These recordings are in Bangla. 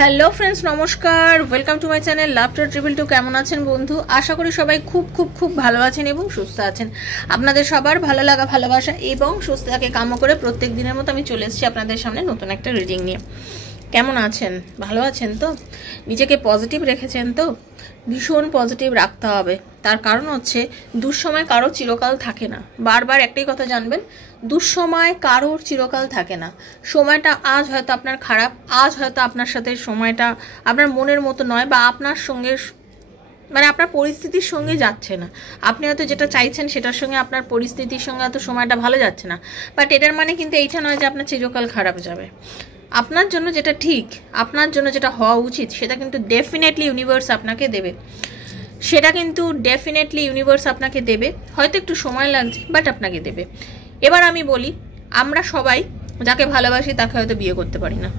হ্যালো ফ্রেন্ডস, নমস্কার। Welcome to my channel love triple two. কেমন আছেন বন্ধু? আশা করি সবাই খুব খুব খুব ভালো আছেন এবং সুস্থ আছেন। আপনাদের সবার ভালো লাগা, ভালোবাসা এবং সুস্থতাকে কাম্য করে প্রত্যেক দিনের মতো আমি চলে এসেছি আপনাদের সামনে নতুন একটা রিডিং নিয়ে। কেমন আছেন? ভালো আছেন তো? নিজেকে পজিটিভ রেখেছেন তো? ভীষণ পজিটিভ রাখতে হবে। তার কারণ হচ্ছে দুঃসময় কারো চিরকাল থাকে না। বারবার একটাই কথা জানবেন, দুঃসময় কারোর চিরকাল থাকে না। সময়টা আজ হয়তো আপনার খারাপ, আজ হয়তো আপনার সাথে সময়টা আপনার মনের মতো নয়, বা আপনার সঙ্গে মানে আপনার পরিস্থিতির সঙ্গে যাচ্ছে না। আপনি হয়তো যেটা চাইছেন সেটার সঙ্গে আপনার পরিস্থিতির সঙ্গে হয়তো সময়টা ভালো যাচ্ছে না, বাট এটার মানে কিন্তু এইটা নয় যে আপনার চিরকাল খারাপ যাবে। আপনার জন্য যেটা ঠিক, আপনার জন্য যেটা হওয়া উচিত, সেটা কিন্তু ডেফিনেটলি ইউনিভার্স আপনাকে দেবে। সেটা কিন্তু ডেফিনেটলি ইউনিভার্স আপনাকে দেবে। হয়তো একটু সময় লাগছে, বাট আপনাকে দেবে। এবার আমি বলি, আমরা সবাই যাকে ভালোবাসি তাকে হয়তো বিয়ে করতে পারি না,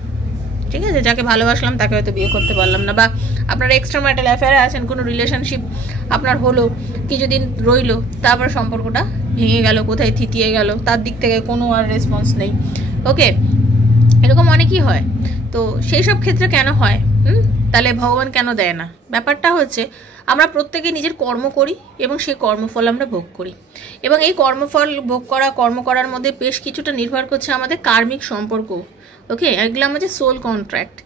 ঠিক আছে? যাকে ভালোবাসলাম তাকে হয়তো বিয়ে করতে পারলাম না, বা আপনার এক্সট্রা ম্যারিটাল অ্যাফেয়ারে আছেন, কোনো রিলেশনশিপ আপনার হলো, কিছুদিন রইলো, তারপর সম্পর্কটা ভেঙে গেল, কোথায় থিতিয়ে গেল, তার দিক থেকে কোনো আর রেসপন্স নেই। ওকে, এরকম অনেকই হয়। তো সেই সব ক্ষেত্রে কেন হয়? তাহলে ভগবান কেন দেয় না? ব্যাপারটা হচ্ছে আমরা প্রত্যেকে নিজের কর্ম করি এবং সেই কর্মফল আমরা ভোগ করি, এবং এই কর্মফল ভোগ করা, কর্ম করার মধ্যে বেশ কিছুটা নির্ভর করছে আমাদের কার্মিক সম্পর্ক। ওকে, এগুলো আমাদের সোল কন্ট্রাক্ট।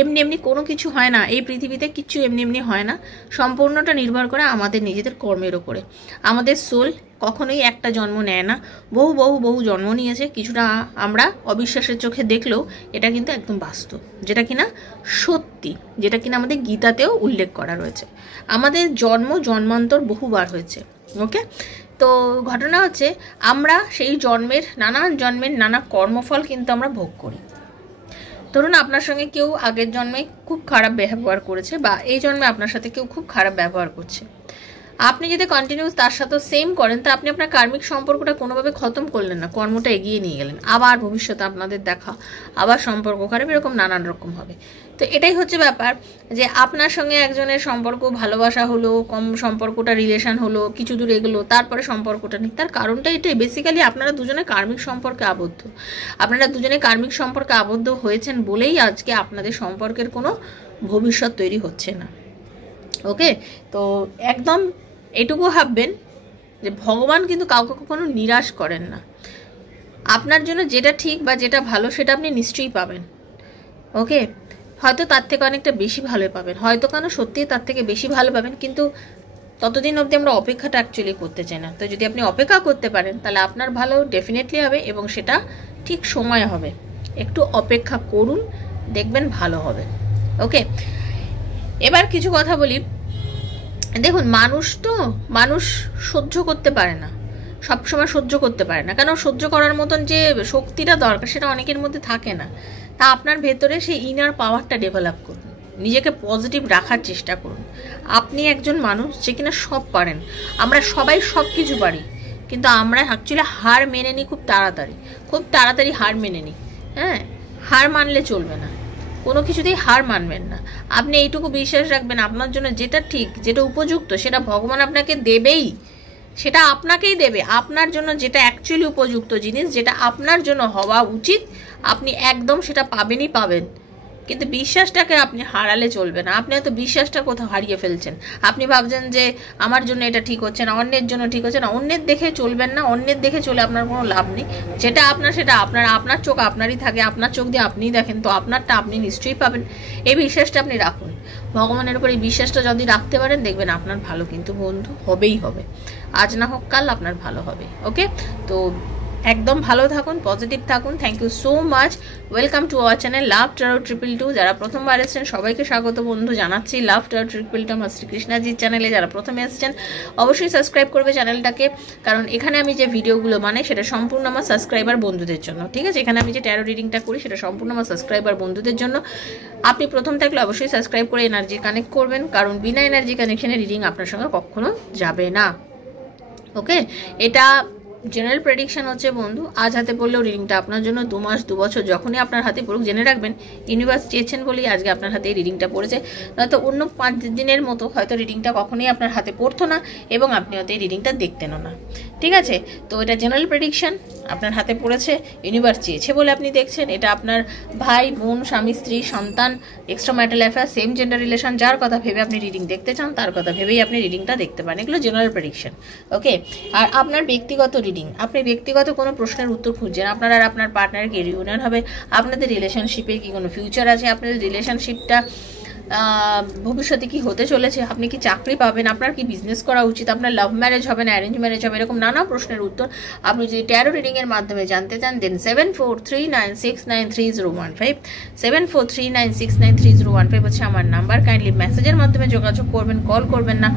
এমনি এমনি কোনো কিছু হয় না এই পৃথিবীতে, কিচ্ছু এমনি এমনি হয় না। সম্পূর্ণটা নির্ভর করে আমাদের নিজেদের কর্মের ওপরে। আমাদের সোল কখনোই একটা জন্ম নেয় না, বহু বহু বহু জন্ম নিয়েছে। কিছুটা আমরা অবিশ্বাসের চোখে দেখলেও এটা কিন্তু একদম বাস্তব, যেটা কিনা সত্যি, যেটা কিনা আমাদের গীতাতেও উল্লেখ করা রয়েছে। আমাদের জন্ম জন্মান্তর বহুবার হয়েছে। ওকে, তো ঘটনা হচ্ছে আমরা সেই জন্মের নানা কর্মফল কিন্তু আমরা ভোগ করি। ধরুন আপনার সঙ্গে কেউ আগের জন্মে খুব খারাপ ব্যবহার করেছে, বা এই জন্মে আপনার সাথে কেউ খুব খারাপ ব্যবহার করছে। আপনি যদি কন্টিনিউস তার সাথে সেম করেন, তা আপনি আপনার কার্মিক সম্পর্কটা কোনোভাবে খতম করলেন না, কর্মটা এগিয়ে নিয়ে গেলেন। আবার ভবিষ্যতে আপনাদের দেখা, আবার সম্পর্ক খারাপ, এরকম নানান রকম হবে। তো এটাই হচ্ছে ব্যাপার, যে আপনার সঙ্গে একজনের সম্পর্ক ভালোবাসা হলো, কম সম্পর্কটা রিলেশন হলো, কিছু দূর এগুলো, তারপরে সম্পর্কটা নেই। তার কারণটা এটাই, বেসিক্যালি আপনারা দুজনে কার্মিক সম্পর্কে আবদ্ধ। আপনারা দুজনে কার্মিক সম্পর্কে আবদ্ধ হয়েছেন বলেই আজকে আপনাদের সম্পর্কের কোনো ভবিষ্যৎ তৈরি হচ্ছে না। ওকে, তো একদম এটুকু ভাববেন যে ভগবান কিন্তু কাউকে কখনো নিরাশ করেন না। আপনার জন্য যেটা ঠিক বা যেটা ভালো সেটা আপনি নিশ্চয়ই পাবেন। ওকে, হয়তো তার থেকে অনেকটা বেশি ভালো পাবেন, হয়তো কেন সত্যিই তার থেকে বেশি ভালো পাবেন, কিন্তু ততদিন অবধি আমরা অপেক্ষাটা অ্যাকচুয়ালি করতে চাই না। তো যদি আপনি অপেক্ষা করতে পারেন, তাহলে আপনার ভালো ডেফিনেটলি হবে, এবং সেটা ঠিক সময় হবে। একটু অপেক্ষা করুন, দেখবেন ভালো হবে। ওকে, এবার কিছু কথা বলি। দেখুন, মানুষ সহ্য করতে পারে না, সবসময় সহ্য করতে পারে না। কেন? সহ্য করার মতন যে শক্তিটা দরকার সেটা অনেকের মধ্যে থাকে না। তা আপনার ভেতরে সেই ইনার পাওয়ারটা ডেভেলপ করুন, নিজেকে পজিটিভ রাখার চেষ্টা করুন। আপনি একজন মানুষ যে কিনা সব পারেন। আমরা সবাই সব কিছু পারি, কিন্তু আমরা অ্যাকচুয়ালি হার মেনে নিই খুব তাড়াতাড়ি হার মেনে নিই। হ্যাঁ, হার মানলে চলবে না, কোনো কিছুতেই হার মানবেন না। আপনি এইটুকু বিশ্বাস রাখবেন, আপনার জন্য যেটা ঠিক, যেটা উপযুক্ত, সেটা ভগবান আপনাকে দেবেই, সেটা আপনাকেই দেবে। আপনার জন্য যেটা অ্যাকচুয়ালি উপযুক্ত জিনিস, যেটা আপনার জন্য হওয়া উচিত, আপনি একদম সেটা পাবেন। কিন্তু বিশ্বাসটাকে আপনি হারালে চলবে না। আপনি হয়তো বিশ্বাসটা কোথাও হারিয়ে ফেলছেন। আপনি ভাবছেন যে আমার জন্য এটা ঠিক হচ্ছে না, অন্যের জন্য ঠিক হচ্ছে না। অন্যের দেখে চলবেন না, অন্যের দেখে চলে আপনার কোনো লাভ নেই। যেটা আপনার সেটা আপনার চোখ আপনারই থাকে, আপনার চোখ দিয়ে আপনিই দেখেন, তো আপনারটা আপনি নিশ্চয়ই পাবেন। এই বিশ্বাসটা আপনি রাখুন ভগবানের উপর। এই বিশ্বাসটা যদি রাখতে পারেন, দেখবেন আপনার ভালো কিন্তু বন্ধু হবেই হবে। আজ না হোক কাল আপনার ভালো হবে। ওকে, তো একদম ভালো থাকুন, পজিটিভ থাকুন। Thank you so much. Welcome to our channel love tarot triple two. যারা প্রথমবার এসেছেন সবাইকে স্বাগত বন্ধু জানাচ্ছি লাভ ট্যারো ট্রিপল টু আমার শ্রীকৃষ্ণাজির চ্যানেলে। যারা প্রথমে এসেছেন অবশ্যই সাবস্ক্রাইব করবে চ্যানেলটাকে, কারণ এখানে আমি যে ভিডিওগুলো সেটা সম্পূর্ণ আমার সাবস্ক্রাইবার বন্ধুদের জন্য। ঠিক আছে, এখানে আমি যে ট্যারো রিডিংটা করি সেটা সম্পূর্ণ আমার সাবস্ক্রাইবার বন্ধুদের জন্য। আপনি প্রথম থাকলে অবশ্যই সাবস্ক্রাইব করে এনার্জি কানেক্ট করবেন, কারণ বিনা এনার্জি কানেকশনে রিডিং আপনার সঙ্গে কখনো যাবে না। ওকে, এটা জেনারেল প্রেডিকশন হচ্ছে বন্ধু, আজ হাতে পড়লেও রিডিংটা আপনার জন্য 2 মাস 2 বছর যখনই আপনার হাতে পড়ুক, জেনে রাখবেন ইউনিভার্স চেয়েছেন বলেই আজকে আপনার হাতে এই রিডিংটা পড়েছে। নয়তো অন্য 5 দিনের মতো হয়তো রিডিংটা কখনোই আপনার হাতে পড়তো না এবং আপনি হয়তো এই রিডিংটা দেখতেনও না। ঠিক আছে, তো এটা জেনারেল প্রেডিকশন, আপনার হাতে পড়েছে, ইউনিভার্স চেয়েছে বলে আপনি দেখছেন। এটা আপনার ভাই বোন, স্বামী স্ত্রী, সন্তান, extra marital affair, same gender relation, যার কথা ভেবে আপনি রিডিং দেখতে চান তার কথা ভেবেই আপনি রিডিংটা দেখতে পারেন। এগুলো জেনারেল প্রেডিকশন। ওকে, আর আপনার ব্যক্তিগত রিডিং, আপনি ব্যক্তিগত কোনো প্রশ্নের উত্তর খুঁজছেন, আপনার আর আপনার পার্টনারের কি রিউনিয়ন হবে, আপনাদের রিলেশনশিপে কি কোনো ফিউচার আছে, আপনাদের রিলেশনশিপটা ভবিষ্যতে কি হতে চলেছে, আপনি কি চাকরি পাবেন, আপনার কি বিজনেস করা উচিত, আপনার লাভ ম্যারেজ হবে না অ্যারেঞ্জ ম্যারেজ হবে, এরকম নানা প্রশ্নের উত্তর আপনি যদি ট্যারো রিডিংয়ের মাধ্যমে জানতে চান, দেন 7439693015 7439693015 হচ্ছে আমার নাম্বার। কাইন্ডলি মেসেজের মাধ্যমে যোগাযোগ করবেন, কল করবেন না।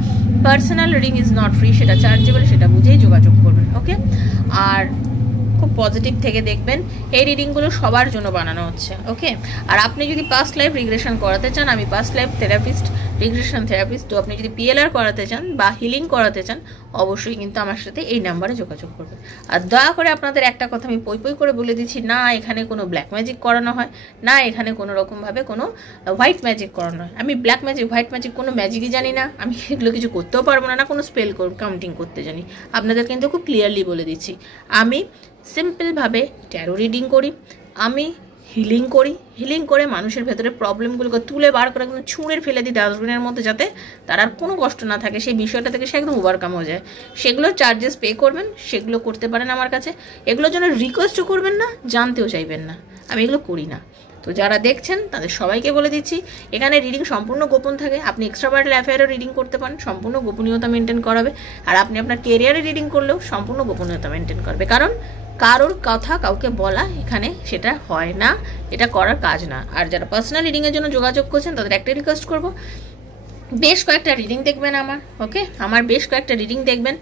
Personal reading is not free, সেটা চার্জেবল, সেটা বুঝেই যোগাযোগ করবেন। ওকে, আর খুব পজিটিভ থেকে দেখবেন, এই রিডিংগুলো সবার জন্য বানানো হচ্ছে। ওকে, আর আপনি যদি পাস্ট লাইফ রিগ্রেশন করাতে চান, আমি past life therapist, regression therapist, তো আপনি যদি পিএলআর করাতে চান বা হিলিং করাতে চান অবশ্যই কিন্তু আমার সাথে এই নাম্বারে যোগাযোগ করবেন। আর দয়া করে আপনাদের একটা কথা আমি পই করে বলে দিচ্ছি, না এখানে কোনো ব্ল্যাক ম্যাজিক করানো হয়, না এখানে কোনো রকমভাবে কোনো হোয়াইট ম্যাজিক করানো হয়। আমি ব্ল্যাক ম্যাজিক হোয়াইট ম্যাজিক কোনো ম্যাজিকই জানি না, আমি এগুলো কিছু করতেও পারবো না, না কোনো স্পেল কাউন্টিং করতে জানি। আপনাদের কিন্তু খুব ক্লিয়ারলি বলে দিচ্ছি, আমি সিম্পলভাবে ট্যারো রিডিং করি, আমি হিলিং করি, হিলিং করে মানুষের ভেতরে প্রবলেমগুলোকে তুলে বার করে একদম ছুঁড়ে ফেলে দিই ডাস্টবিনের মধ্যে, যাতে তার আর কোনো কষ্ট না থাকে, সেই বিষয়টা থেকে সে একদম ওভারকাম হয়ে যায়। সেগুলো চার্জেস পে করবেন, সেগুলো করতে পারেন আমার কাছে। এগুলোর জন্য রিকোয়েস্টও করবেন না, জানতেও চাইবেন না, আমি এগুলো করি না। তো যারা দেখছেন তাদের সবাইকে বলে দিচ্ছি, এখানে রিডিং সম্পূর্ণ গোপন থাকে। আপনি এক্সট্রা ম্যারিটাল অ্যাফেয়ারও রিডিং করতে পারেন, সম্পূর্ণ গোপনীয়তা মেনটেন করাবে। আর আপনি আপনার কেরিয়ারে রিডিং করলেও সম্পূর্ণ গোপনীয়তা মেনটেন করবে, কারণ কারোর কথা কাউকে বলা এখানে সেটা হয় না, এটা করার কাজ না। আর যারা পার্সোনাল রিডিংয়ের জন্য যোগাযোগ করছেন তাদের একটা রিকোয়েস্ট করবো, বেশ কয়েকটা রিডিং দেখবেন আমার। ওকে, আমার বেশ কয়েকটা রিডিং দেখবেন,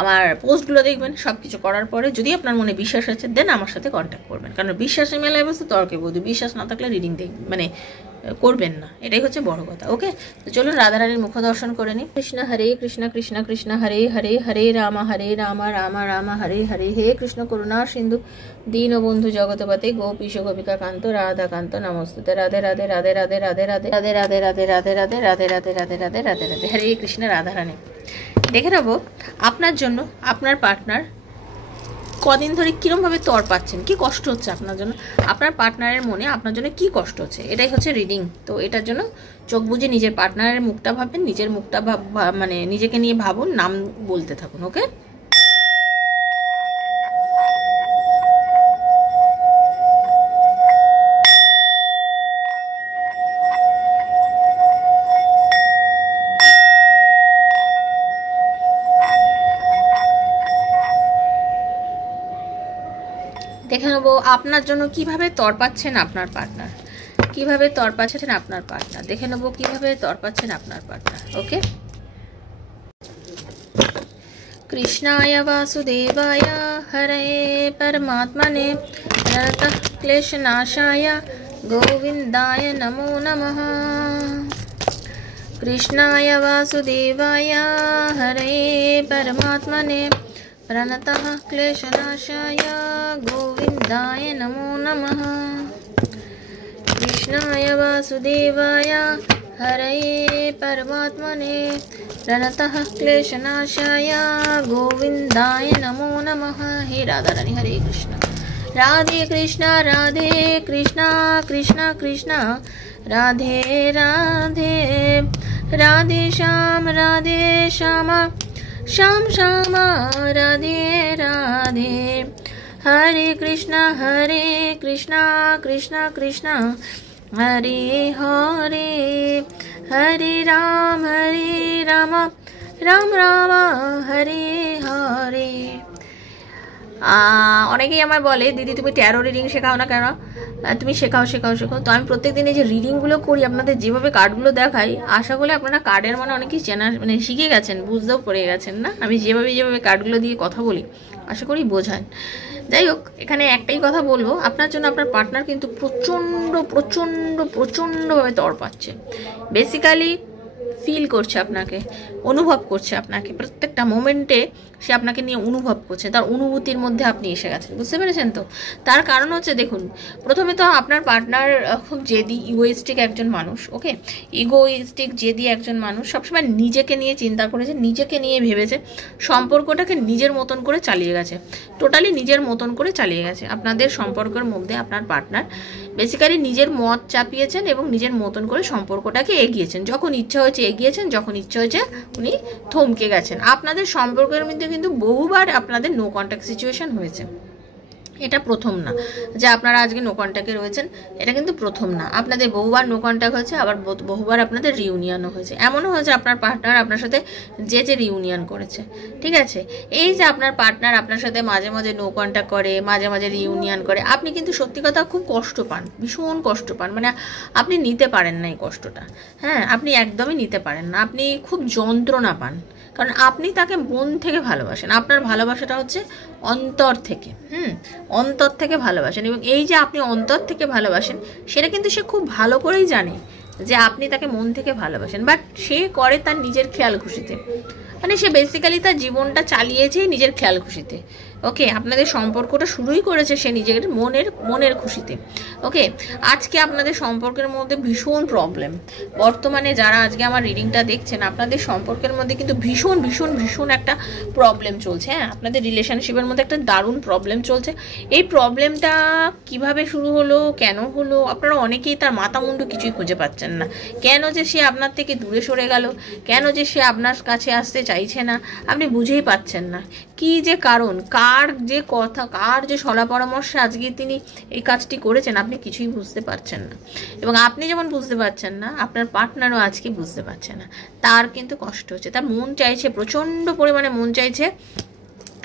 আমার পোস্টগুলো দেখবেন, সব কিছু করার পরে যদি আপনার মনে বিশ্বাস আছে দেন আমার সাথে কন্ট্যাক্ট করবেন, কারণ বিশ্বাসের মেলায় বসে তর্কে বধূ, বিশ্বাস না থাকলে রিডিং মানে করবেন না, এটাই হচ্ছে বড় কথা। ওকে, তো চলুন রাধারানীর মুখ দর্শন করে নিই। কৃষ্ণ হরে কৃষ্ণ কৃষ্ণ কৃষ্ণ হরে হরে, হরে রাম রাম রাম হরে হরে, হে কৃষ্ণ করুণা সিন্ধু দীনবন্ধু জগৎপতে গোপীশ গোপিকা কান্ত রাধা কান্ত নমস্তুতে। রাধে রাধে রাধে রাধে রাধে রাধে রাধে রাধে রাধে রাধে রাধে রাধে রাধে রাধে রাধে রাধে রাধে, হরে কৃষ্ণ রাধারানী। দেখে নেবো আপনার জন্য আপনার পার্টনার কদিন ধরে কিরমভাবে তর পাচ্ছেন, কি কষ্ট হচ্ছে আপনার জন্য, আপনার পার্টনারের মনে আপনার জন্য কি কষ্ট হচ্ছে, এটাই হচ্ছে রিডিং। তো এটার জন্য চোখ বুঝে নিজের পার্টনারের মুখটা ভাববেন, নিজের মুখটা মানে নিজেকে নিয়ে ভাবুন, নাম বলতে থাকুন। ওকে, দেখে নেবো আপনার জন্য কিভাবে তর পাচ্ছেন আপনার পার্টনার, কিভাবে তর পাচ্ছেন আপনার পার্টনার, দেখে নেবো কিভাবে তর পাচ্ছেন আপনার পার্টনার। ওকে, কৃষ্ণায় বাসুদেবায় হরে পরমাত্মনে নরতঃ ক্লেশনাশায় গোবিন্দায় নমো নমঃ। কৃষ্ণায় বাসুদেবায় হরে পরমাত্মনে प्रणतः क्लेशनाशाय गोविन्दाय नमो नमः। कृष्णाय वासुदेवाय हरये परमात्मने प्रणतः क्लेशनाशाय गोविन्दाय नमो नमः। हे राधा रानी, हरे कृष्ण राधे कृष्ण राधे कृष्ण कृष्ण कृष्ण राधे राधे, राधे श्याम श्याम श्याम राधे राधे, हरे कृष्ण कृष्ण कृष्ण हरे हरे, हरे राम राम राम हरे हरे। অনেকেই আমায় বলে দিদি তুমি ট্যারো রিডিং শেখাও না কেন, তুমি শেখাও। তো আমি প্রত্যেকদিন এই যে রিডিংগুলো করি, আপনাদের যেভাবে কার্ডগুলো দেখাই, আশা করি আপনারা কার্ডের মানে অনেকেই মানে শিখে গেছেন, বুঝতেও পড়ে গেছেন না আমি যেভাবে কার্ডগুলো দিয়ে কথা বলি, আশা করি বোঝান। যাই হোক, এখানে একটাই কথা বলবো, আপনার জন্য আপনার পার্টনার কিন্তু প্রচণ্ডভাবে তর পাচ্ছে। বেসিক্যালি ফিল করছে আপনাকে, অনুভব করছে আপনাকে, প্রত্যেকটা মোমেন্টে সে আপনাকে নিয়ে অনুভব করছে, তার অনুভূতির মধ্যে আপনি এসে গেছেন, বুঝতে পেরেছেন তো? তার কারণ হচ্ছে দেখুন, প্রথমে তো আপনার পার্টনার খুব জেদি ইগোইস্টিক একজন মানুষ, ওকে, ইগোইস্টিক জেদি একজন মানুষ, সবসময় নিজেকে নিয়ে চিন্তা করেছে, নিজেকে নিয়ে ভেবেছে, সম্পর্কটাকে নিজের মতন করে চালিয়ে গেছে, টোটালি নিজের মতন করে চালিয়ে গেছে। আপনাদের সম্পর্কের মধ্যে আপনার পার্টনার বেসিক্যালি নিজের মত চাপিয়েছেন এবং নিজের মতন করে সম্পর্কটাকে এগিয়েছেন, যখন ইচ্ছা হয়েছে এগিয়েছেন, যখন ইচ্ছা হয়েছে উনি থমকে গেছেন। আপনাদের সম্পর্কের মধ্যে কিন্তু বহুবার আপনাদের নো কন্ট্যাক্ট সিচুয়েশন হয়েছে, এটা প্রথম না যে আপনারা আজকে নো কন্ট্যাক্টে রয়েছেন, এটা কিন্তু প্রথম না, আপনাদের বহুবার নো কন্ট্যাক্ট হয়েছে, আবার বহুবার আপনাদের রিউনিয়নও হয়েছে। এমনও হয়েছে আপনার পার্টনার আপনার সাথে যে রিউনিয়ন করেছে, ঠিক আছে? এই যে আপনার পার্টনার আপনার সাথে মাঝে মাঝে নো কন্ট্যাক্ট করে, মাঝে মাঝে রিউনিয়ন করে, আপনি কিন্তু সত্যি কথা খুব কষ্ট পান, ভীষণ কষ্ট পান, মানে আপনি নিতে পারেন না এই কষ্টটা, হ্যাঁ, আপনি একদমই নিতে পারেন না, আপনি খুব যন্ত্রণা পান, কারণ আপনি তাকে মন থেকে ভালোবাসেন, আপনার ভালোবাসাটা হচ্ছে অন্তর থেকে, অন্তর থেকে ভালোবাসেন, এবং এই যে আপনি অন্তর থেকে ভালোবাসেন সেটা কিন্তু সে খুব ভালো করেই জানে যে আপনি তাকে মন থেকে ভালোবাসেন, বাট সে করে তার নিজের খেয়াল খুশিতে, মানে সে বেসিক্যালি তার জীবনটা চালিয়েছেই নিজের খেয়াল খুশিতে, ওকে। আপনাদের সম্পর্কটা শুরুই করেছে সে নিজের মনের খুশিতে, ওকে। আজকে আপনাদের সম্পর্কের মধ্যে ভীষণ প্রবলেম, বর্তমানে যারা আজকে আমার রিডিংটা দেখছেন আপনাদের সম্পর্কের মধ্যে কিন্তু ভীষণ ভীষণ ভীষণ একটা প্রবলেম চলছে, হ্যাঁ, আপনাদের রিলেশনশিপের মধ্যে একটা দারুণ প্রবলেম চলছে। এই প্রবলেমটা কিভাবে শুরু হলো, কেন হলো, আপনারা অনেকেই তার মাথা মুন্ডু কিছুই খুঁজে পাচ্ছেন না। কেন যে সে আপনার থেকে দূরে সরে গেল, কেন যে সে আপনার কাছে আসতে চাইছে না, আপনি বুঝেই পাচ্ছেন না কি যে কারণ, কার যে কথা, কার যে সলা পরামর্শে আজকে তিনি এই কাজটি করেছেন, আপনি কিছুই বুঝতে পারছেন না। এবং আপনি যেমন বুঝতে পারছেন না, আপনার পার্টনারও আজকে বুঝতে পারছে না, তার কিন্তু কষ্ট হচ্ছে, তার মন চাইছে, প্রচণ্ড পরিমাণে মন চাইছে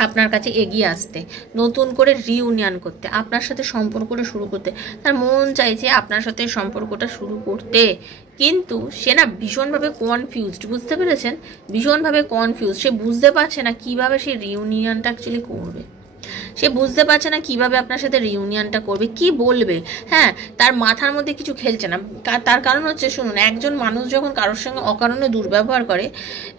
আপনার কাছে এগিয়ে আসতে, নতুন করে রিউনিয়ন করতে, আপনার সাথে সম্পর্কটা শুরু করতে, তার মন চাইছে আপনার সাথে সম্পর্কটা শুরু করতে, কিন্তু সে না ভীষণভাবে কনফিউজড, বুঝতে পেরেছেন? ভীষণভাবে কনফিউজ, সে বুঝতে পারছে না কিভাবে সে রিউনিয়নটা অ্যাকচুয়ালি করবে, সে বুঝতে পারছে না কিভাবে আপনার সাথে রিউনিয়নটা করবে, কি বলবে, হ্যাঁ, তার মাথার মধ্যে কিছু খেলছে না। তার কারণ হচ্ছে শুনুন, একজন মানুষ যখন কারোর সঙ্গে অকারণে দুর্ব্যবহার করে,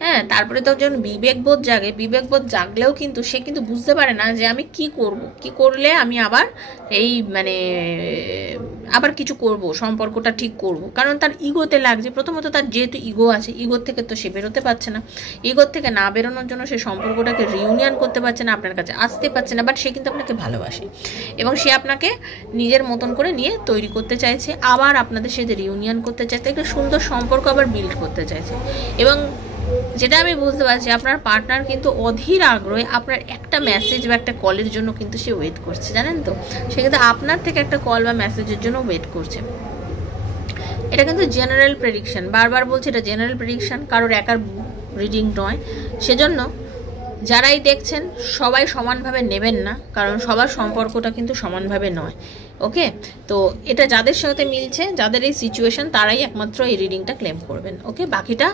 হ্যাঁ, তারপরে তো যখন বিবেকবোধ জাগে, বিবেকবোধ জাগলেও কিন্তু সে কিন্তু বুঝতে পারে না যে আমি কি করব, কি করলে আমি আবার এই মানে আবার কিছু করব, সম্পর্কটা ঠিক করব, কারণ তার ইগোতে লাগছে। প্রথমত তার যেহেতু ইগো আছে, ইগোর থেকে তো সে বেরোতে পারছে না, ইগোর থেকে না বেরোনোর জন্য সে সম্পর্কটাকে রিউনিয়ন করতে পারছে না, আপনার কাছে আসতে পারছে না, বাট সে কিন্তু আপনাকে ভালোবাসে এবং সে আপনাকে নিজের মতন করে নিয়ে তৈরি করতে চাইছে, আবার আপনাদের সাথে রিউনিয়ন করতে চাইছে, একটা সুন্দর সম্পর্ক আবার বিল্ড করতে চাইছে। এবং যেটা আমি বুঝতে পারছি, আপনার পার্টনার কিন্তু অধীর আগ্রহে আপনার একটা মেসেজ বা একটা কলের জন্য কিন্তু সে ওয়েট করছে, জানেন তো? সে কিন্তু আপনার থেকে একটা কল বা মেসেজের জন্য ওয়েট করছে। এটা কিন্তু জেনারেল প্রেডিকশন, বারবার বলছি এটা জেনারেল প্রেডিকশন, কারোর একার রিডিং নয়। সেজন্য যারাই দেখছেন সবাই সমানভাবে নেবেন না, কারণ সবার সম্পর্কটা কিন্তু সমানভাবে নয়, ওকে। তো এটা যাদের সাথে মিলছে, যাদের এই সিচুয়েশন, তারাই একমাত্র এই রিডিংটা ক্লেম করবেন, ওকে। বাকিটা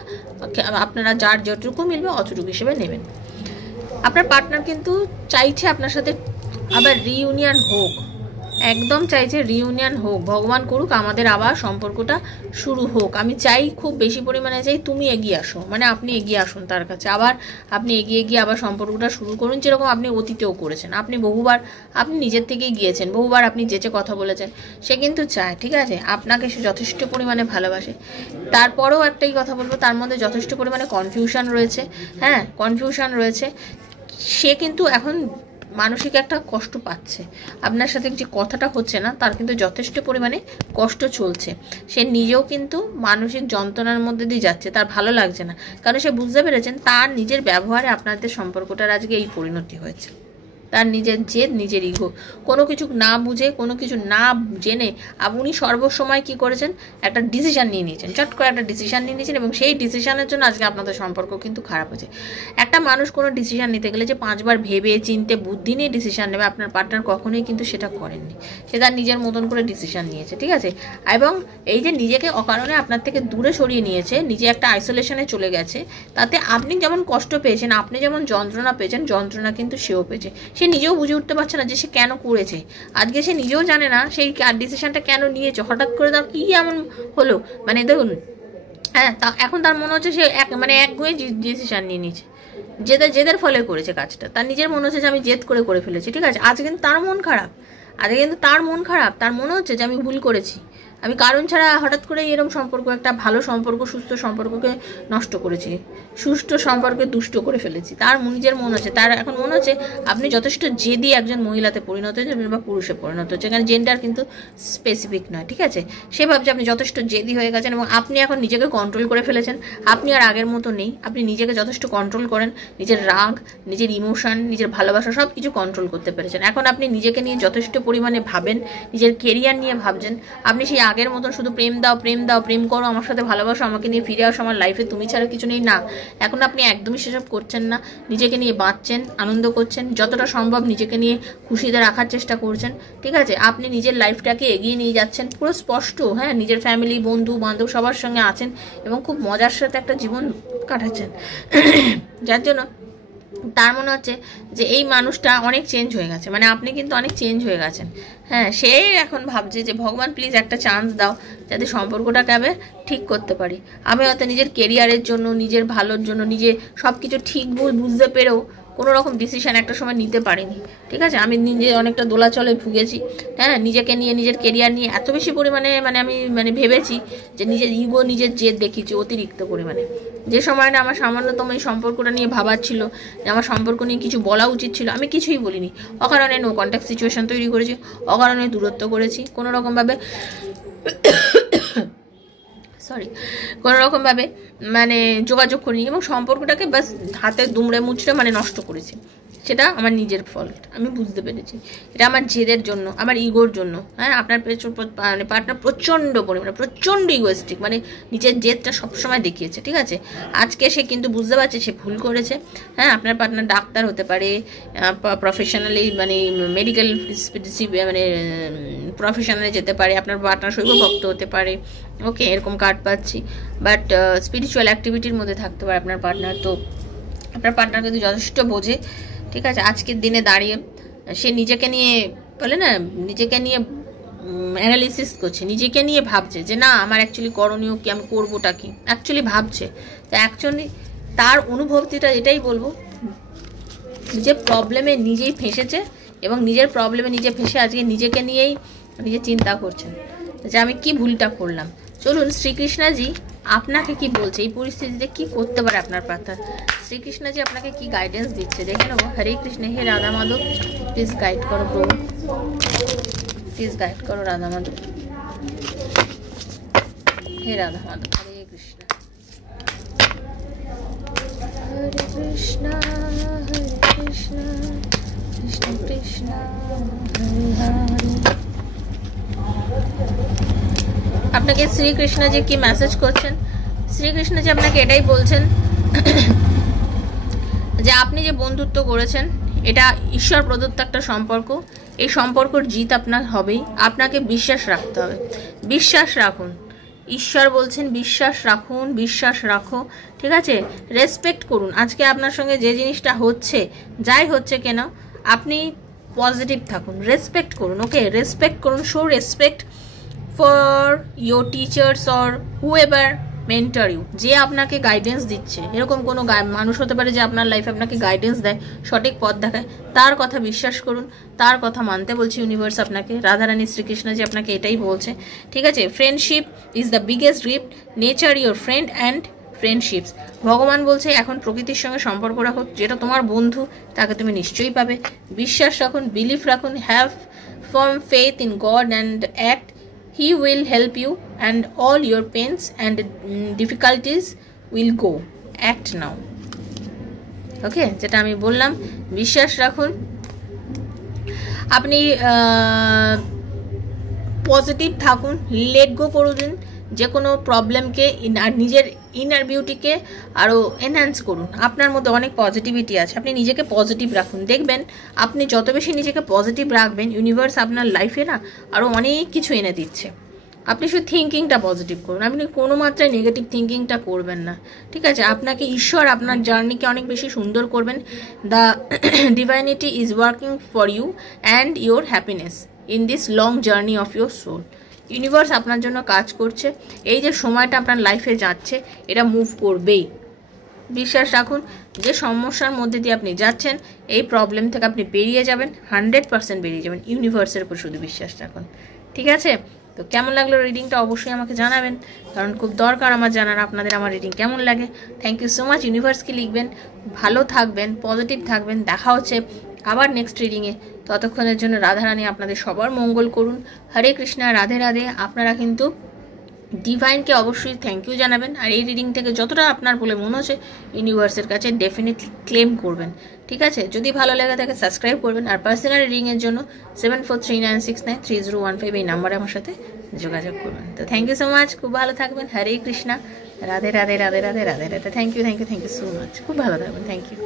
আপনারা যার যতটুকু মিলবে অতটুকু হিসেবে নেবেন। আপনার পার্টনার কিন্তু চাইছে আপনার সাথে আবার রিউনিয়ন হোক, একদম চাইছে রিউনিয়ন হোক, ভগবান করুক আমাদের আবার সম্পর্কটা শুরু হোক। আমি চাই, খুব বেশি পরিমাণে চাই তুমি এগিয়ে আসো, মানে আপনি এগিয়ে আসুন তার কাছে, আবার আপনি এগিয়ে গিয়ে আবার সম্পর্কটা শুরু করুন, যেরকম আপনি অতীতেও করেছেন। আপনি বহুবার আপনি নিজের থেকেই গিয়েছেন, বহুবার আপনি যেচে কথা বলেছেন, সে কিন্তু চায়, ঠিক আছে, আপনাকে সে যথেষ্ট পরিমাণে ভালোবাসে। তারপরেও একটাই কথা বলবো, তার মধ্যে যথেষ্ট পরিমাণে কনফিউশন রয়েছে, হ্যাঁ, কনফিউশন রয়েছে। সে কিন্তু এখন মানসিক একটা কষ্ট পাচ্ছে, আপনার সাথে যে কথাটা হচ্ছে না তার কিন্তু যথেষ্ট পরিমাণে কষ্ট চলছে, সে নিজেও কিন্তু মানসিক যন্ত্রণার মধ্যে দিয়ে যাচ্ছে, তার ভালো লাগছে না, কারণ সে বুঝতে পেরেছেন তার নিজের ব্যবহারে আপনাদের সম্পর্কটার আজকে এই পরিণতি হয়েছে। তার নিজের জেদ, নিজের ইগো, কোনো কিছু না বুঝে, কোনো কিছু না জেনে উনি সর্বসময় কি করেছেন, একটা ডিসিশান নিয়ে নিয়েছেন, চট করে একটা ডিসিশান নিয়ে নিয়েছেন, এবং সেই ডিসিশানের জন্য আজকে আপনাদের সম্পর্ক কিন্তু খারাপ হয়েছে। একটা মানুষ কোনো ডিসিশান নিতে গেলে যে 5 বার ভেবে চিনতে বুদ্ধি নিয়ে ডিসিশান নেবে, আপনার পার্টনার কখনোই কিন্তু সেটা করেননি, সে তার নিজের মতন করে ডিসিশান নিয়েছে, ঠিক আছে। এবং এই যে নিজেকে অকারণে আপনার থেকে দূরে সরিয়ে নিয়েছে, নিজে একটা আইসোলেশনে চলে গেছে, তাতে আপনি যেমন কষ্ট পেয়েছেন, আপনি যেমন যন্ত্রণা পেয়েছেন, যন্ত্রণা কিন্তু সেও পেয়েছে। সে নিজেও বুঝে উঠতে পারছে না যে সে কেন করেছে, আজকে সে নিজেও জানে না সেই ডিসিশনটা কেন নিয়েছে, হঠাৎ করে তার কি এমন হলো, মানে দেখুন, হ্যাঁ, তা এখন তার মনে হচ্ছে সে একগুঁয়ে ডিসিশন নিয়ে নিয়েছে, জেদের ফলে করেছে কাজটা, তার নিজের মনে হচ্ছে যে আমি জেদ করে ফেলেছি, ঠিক আছে। আজ কিন্তু তার মন খারাপ, তার মনে হচ্ছে যে আমি ভুল করেছি, আমি কারণ ছাড়া হঠাৎ করে এরকম সম্পর্ক, একটা ভালো সম্পর্ক, সুস্থ সম্পর্ককে নষ্ট করেছি, সুস্থ সম্পর্কে দুষ্ট করে ফেলেছি। তার নিজের মনে হচ্ছে, তার এখন মনে হচ্ছে আপনি যথেষ্ট জেদি একজন মহিলাতে পরিণত হয়েছেন বা পুরুষে পরিণত হচ্ছে, এখানে জেন্ডার কিন্তু স্পেসিফিক নয়, ঠিক আছে। সে ভাবছে আপনি যথেষ্ট জেদি হয়ে গেছেন এবং আপনি এখন নিজেকে কন্ট্রোল করে ফেলেছেন। আপনি আর আগের মতো নেই, আপনি নিজেকে যথেষ্ট কন্ট্রোল করেন, নিজের রাগ, নিজের ইমোশন, নিজের ভালোবাসা সব কিছু কন্ট্রোল করতে পেরেছেন। এখন আপনি নিজেকে নিয়ে যথেষ্ট পরিমাণে ভাবেন, নিজের কেরিয়ার নিয়ে ভাবছেন। আপনি সেই আগের মতন শুধু প্রেম দাও, প্রেম করো, আমার সাথে ভালোবাসো, আমাকে নিয়ে ফিরে আসো, আমার লাইফে তুমি ছাড়া কিছু নেই, না। এখন আপনি একদমই সেসব করছেন না, নিজেকে নিয়ে বাঁচছেন, আনন্দ করছেন, যতটা সম্ভব নিজেকে নিয়ে খুশিতে রাখার চেষ্টা করছেন, ঠিক আছে। আপনি নিজের লাইফটাকে এগিয়ে নিয়ে যাচ্ছেন পুরো স্পষ্ট, হ্যাঁ, নিজের ফ্যামিলি, বন্ধু বান্ধব সবার সঙ্গে আছেন এবং খুব মজার সাথে একটা জীবন কাটাচ্ছেন, যার জন্য তার মনে হচ্ছে যে এই মানুষটা অনেক চেঞ্জ হয়ে গেছে, মানে আপনি কিন্তু অনেক চেঞ্জ হয়ে গেছেন, হ্যাঁ। সে এখন ভাবছে যে ভগবান প্লিজ একটা চান্স দাও যাতে সম্পর্কটাকে আমি ঠিক করতে পারি। আমি হয়তো নিজের কেরিয়ারের জন্য, নিজের ভালোর জন্য, নিজে সব কিছু ঠিক ভুল বুঝতে পেরেও কোনো রকম ডিসিশন একটা সময় নিতে পারিনি, ঠিক আছে। আমি নিজে অনেকটা দোলাচলে ভুগেছি, হ্যাঁ, নিজেকে নিয়ে, নিজের কেরিয়ার নিয়ে এত বেশি পরিমাণে আমি ভেবেছি যে নিজের ইগো, নিজের জেদ দেখিয়েছি অতিরিক্ত পরিমাণে। যে সময়টা আমার সামান্যতম এই সম্পর্কটা নিয়ে ভাবার ছিল, যে আমার সম্পর্ক নিয়ে কিছু বলা উচিত ছিল, আমি কিছুই বলিনি। অকারণে নো কন্ট্যাক্ট সিচুয়েশন তৈরি করেছি, অকারণে দূরত্ব করেছি, কোনো রকমভাবে যোগাযোগ করিনি এবং সম্পর্কটাকে বাস হাতে দুমড়ে মুচড়ে নষ্ট করেছি। সেটা আমার নিজের ফল্ট, আমি বুঝতে পেরেছি। এটা আমার জেদের জন্য, আমার ইগোর জন্য, হ্যাঁ। আপনার পার্টনার প্রচণ্ড ইগোয়েস্টিক, নিজের জেদটা সবসময় দেখিয়েছে, ঠিক আছে। আজকে সে কিন্তু বুঝতে পারছে সে ভুল করেছে, হ্যাঁ। আপনার পার্টনার ডাক্তার হতে পারে, প্রফেশনালি মেডিকেল প্রফেশনালে যেতে পারে, আপনার পার্টনার শৈব ভক্ত হতে পারে, ওকে, এরকম কার্ড পাচ্ছি। বাট স্পিরিচুয়াল অ্যাক্টিভিটির মধ্যে থাকতে পারে আপনার পার্টনার। তো আপনার পার্টনার কিন্তু যথেষ্ট বোঝে, ঠিক আছে। আজকের দিনে দাঁড়িয়ে সে নিজেকে নিয়ে নিজেকে নিয়ে অ্যানালিসিস করছে, নিজেকে নিয়ে ভাবছে যে না, আমার অ্যাকচুয়ালি করণীয় কি, আমি করবোটা কি, অ্যাকচুয়ালি ভাবছে। তো অ্যাকচুয়ালি তার অনুভূতিটা এটাই বলবো, নিজের প্রবলেমে নিজেই ফেঁসেছে এবং নিজের প্রবলেমে নিজে ফেঁসে আজকে নিজেকে নিয়েই নিজে চিন্তা করছেন যে আমি কি ভুলটা করলাম। চলুন শ্রীকৃষ্ণজি আপনাকে কি বলছে, এই পরিস্থিতিতে কি করতে পারে আপনার পার্টনার। শ্রীকৃষ্ণজি আপনাকে কি গাইডেন্স দিচ্ছে দেখে নেবো। হরে কৃষ্ণ, হে রাধা মাধব, প্লিজ গাইড করো প্রভু, প্লিজ গাইড করো রাধা মাধব, হে রাধা মাধব। হরে কৃষ্ণ, হরে কৃষ্ণ, হরে কৃষ্ণ, কৃষ্ণ কৃষ্ণ, হরে হরে। আপনাকে শ্রীকৃষ্ণজি কি মেসেজ করছেন? শ্রীকৃষ্ণজি আপনাকে এটাই বলছেন যে আপনি যে বন্ধুত্ব করেছেন এটা ঈশ্বর প্রদত্ত একটা সম্পর্ক, এই সম্পর্কের জিত আপনার হবেই। আপনাকে বিশ্বাস রাখতে হবে, বিশ্বাস রাখুন। ঈশ্বর বলছেন বিশ্বাস রাখুন, বিশ্বাস রাখো, ঠিক আছে। রেসপেক্ট করুন। আজকে আপনার সঙ্গে যে জিনিসটা হচ্ছে, যাই হচ্ছে কেন, আপনি পজিটিভ থাকুন, রেসপেক্ট করুন, ওকে, রেসপেক্ট করুন। Show respect for your teachers or whoever mentor you, যে আপনাকে গাইডেন্স দিচ্ছে। এরকম কোনো মানুষ হতে পারে যে আপনার লাইফে আপনাকে গাইডেন্স দেয়, সঠিক পথ দেখায়, তার কথা বিশ্বাস করুন, তার কথা মানতে বলছে ইউনিভার্স আপনাকে। রাধারানী শ্রীকৃষ্ণজি আপনাকে এটাই বলছে, ঠিক আছে। Friendship is the biggest gift, nature your friend and friendships. ভগবান বলছে এখন প্রকৃতির সঙ্গে সম্পর্ক রাখো, যেটা তোমার বন্ধু তাকে তুমি নিশ্চয়ই পাবে। বিশ্বাস রাখুন, বিলিফ রাখুন, have farm faith in god and act. He will help you and all your pains and difficulties will go. Act now. ওকে, যেটা আমি বললাম, বিশ্বাস রাখুন, আপনি পজিটিভ থাকুন, লেট গো করে দিন যে কোনো প্রবলেমকে, আর নিজের ইনার বিউটিকে আরও এনহ্যান্স করুন। আপনার মধ্যে অনেক পজিটিভিটি আছে, আপনি নিজেকে পজিটিভ রাখুন। দেখবেন আপনি যত বেশি নিজেকে পজিটিভ রাখবেন, ইউনিভার্স আপনার লাইফে না আরও অনেক কিছু এনে দিচ্ছে। আপনি শুধু থিঙ্কিংটা পজিটিভ করুন, আপনি কোনো মাত্রায় নেগেটিভ থিঙ্কিংটা করবেন না, ঠিক আছে। আপনাকে ঈশ্বর আপনার জার্নিকে অনেক বেশি সুন্দর করবেন। The divinity is working for you and your happiness in this long journey of your soul. Universe আপনার জন্য কাজ করছে। এই যে সময়টা আপনার লাইফে যাচ্ছে, এটা মুভ করবেই, বিশ্বাস রাখুন, যে সমস্যার মধ্যে দিয়ে আপনি যাচ্ছেন এই প্রবলেম থেকে আপনি বেরিয়ে যাবেন, 100% বেরিয়ে যাবেন। ইউনিভার্সের উপর শুধু বিশ্বাস রাখুন, ঠিক আছে? তো কেমন লাগলো রিডিংটা অবশ্যই আমাকে জানাবেন, কারণ খুব দরকার আমার জানার আপনাদের আমার রিডিং কেমন লাগে। Thank you so much. ইউনিভার্সকে লিখবেন, ভালো থাকবেন, পজিটিভ থাকবেন। দেখা হচ্ছে আবার নেক্সট রিডিংয়ে। ততক্ষণের জন্য রাধারানী আপনাদের সবার মঙ্গল করুন। হরে কৃষ্ণা, রাধে রাধে। আপনারা কিন্তু ডিভাইনকে অবশ্যই থ্যাংক ইউ জানাবেন, আর এই রিডিং থেকে যতটা আপনার বলে মনে হচ্ছে ইউনিভার্সের কাছে ডেফিনেটলি ক্লেম করবেন, ঠিক আছে? যদি ভালো লাগে থাকে সাবস্ক্রাইব করবেন, আর পার্সোনাল রিডিংয়ের জন্য 7439693015 এই নাম্বারে আমার সাথে যোগাযোগ করবেন। তো থ্যাংক ইউ সো মাচ, খুব ভালো থাকবেন। Hare Krishna, Radhe Radhe Radhe Radhe Radhe Radhe. Thank you so much, খুব ভালো থাকবেন। Thank you.